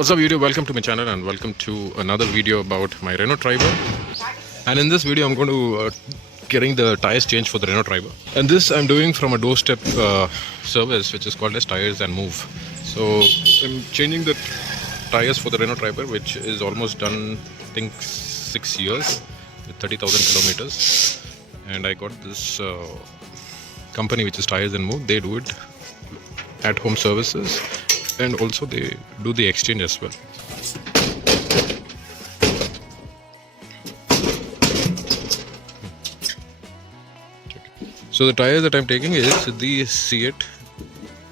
What's up YouTube, welcome to my channel and welcome to another video about my Renault Tyre. And in this video I'm going to getting the tires changed for the Renault Tyre. And this I'm doing from a doorstep service which is called as TyresnMore. So I'm changing the tires for the Renault Tyre, which is almost done, I think 6 years with 30,000 kilometers. And I got this company which is TyresnMore. They do it at home services and also they do the exchange as well. So the tires that I'm taking is the Seat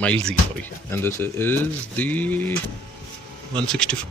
Milesy, sorry, and this is the 165.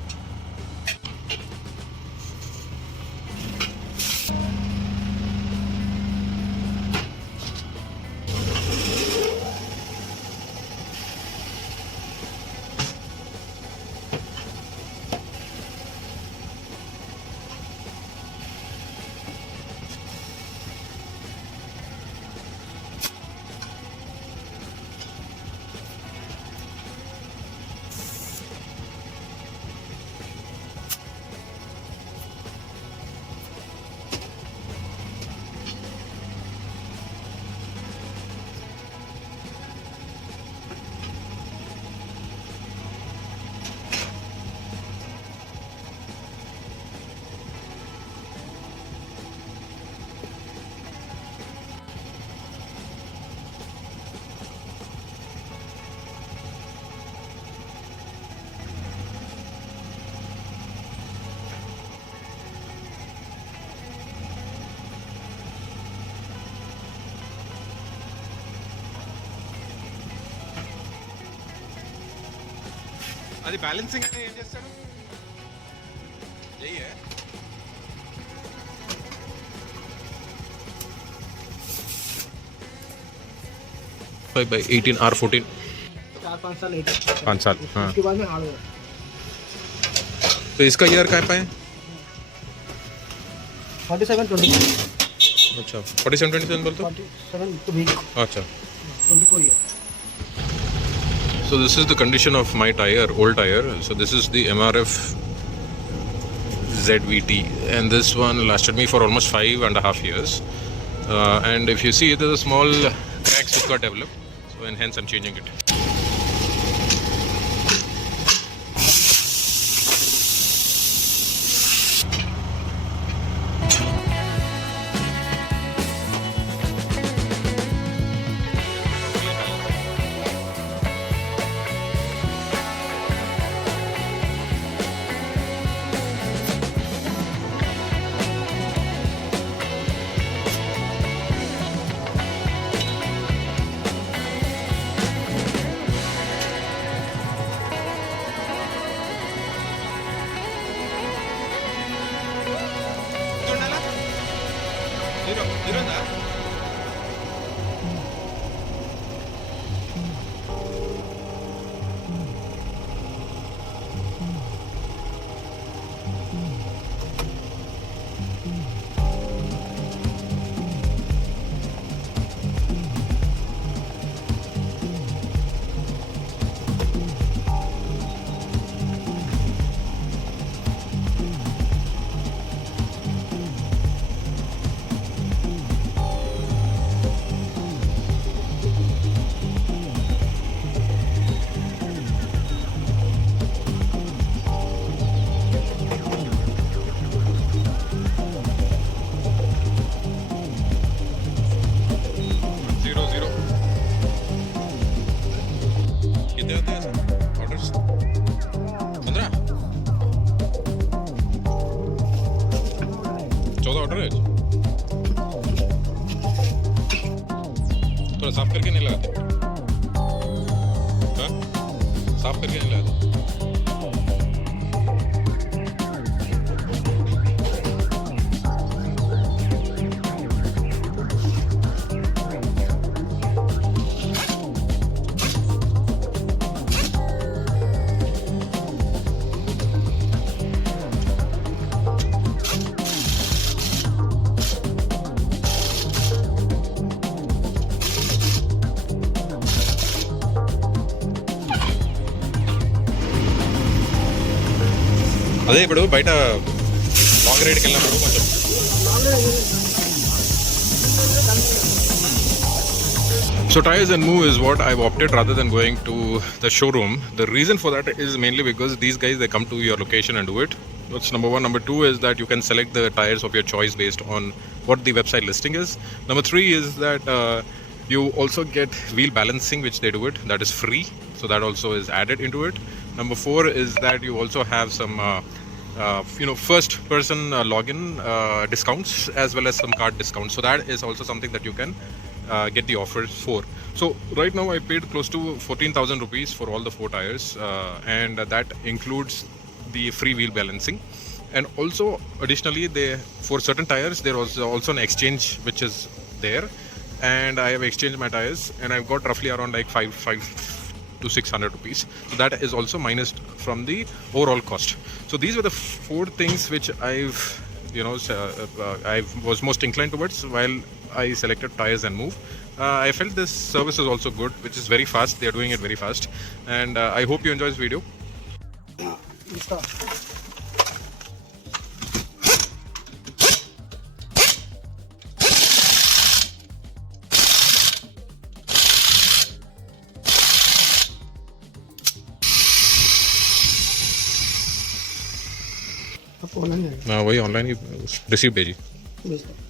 అది balancing అంటే ఏం చేస్తాడు? 5/18 R14 4-5 साल 5 साल। हाँ, उसके बाद में हार्ड हुआ। तो इसका ईयर कहाँ पे है? 47-20 अच्छा 47-27 बोलते हो? 47 to week अच्छा। 24 years. So this is the condition of my tire, old tire. So this is the MRF ZVT, and this one lasted me for almost 5.5 years. And if you see, there's a small cracks which got developed. So and hence I'm changing it. 이런다. Order है, थोड़ा साफ करके नहीं लगाते? हाँ, साफ करके नहीं लगाते? అదే ఇప్పుడు బయట లాంగ్ రైడ్కి వెళ్ళినప్పుడు కొంచెం So TyresnMore is what I've opted rather than going to the showroom. The reason for that is mainly because these guys, they come to your location and do it. That's number one. Number two is that you can select the tires of your choice based on what the website listing is. Number three is that you also get wheel balancing, which they do it. That is free. So that also is added into it. Number four is that you also have some first person login discounts as well as some card discounts. So that is also something that you can get the offers for. So right now I paid close to 14,000 rupees for all the 4 tires, and that includes the free wheel balancing. And also additionally, for certain tires there was also an exchange which is there, and I have exchanged my tires and I've got roughly around like 5 to 600 rupees. So that is also minus from the overall cost. So these were the 4 things which I was most inclined towards while I selected TyresnMore. I felt this service is also good, which is very fast. They are doing it very fast, and I hope you enjoy this video. इसका आपको online वही online ही receive भेजी भेज दो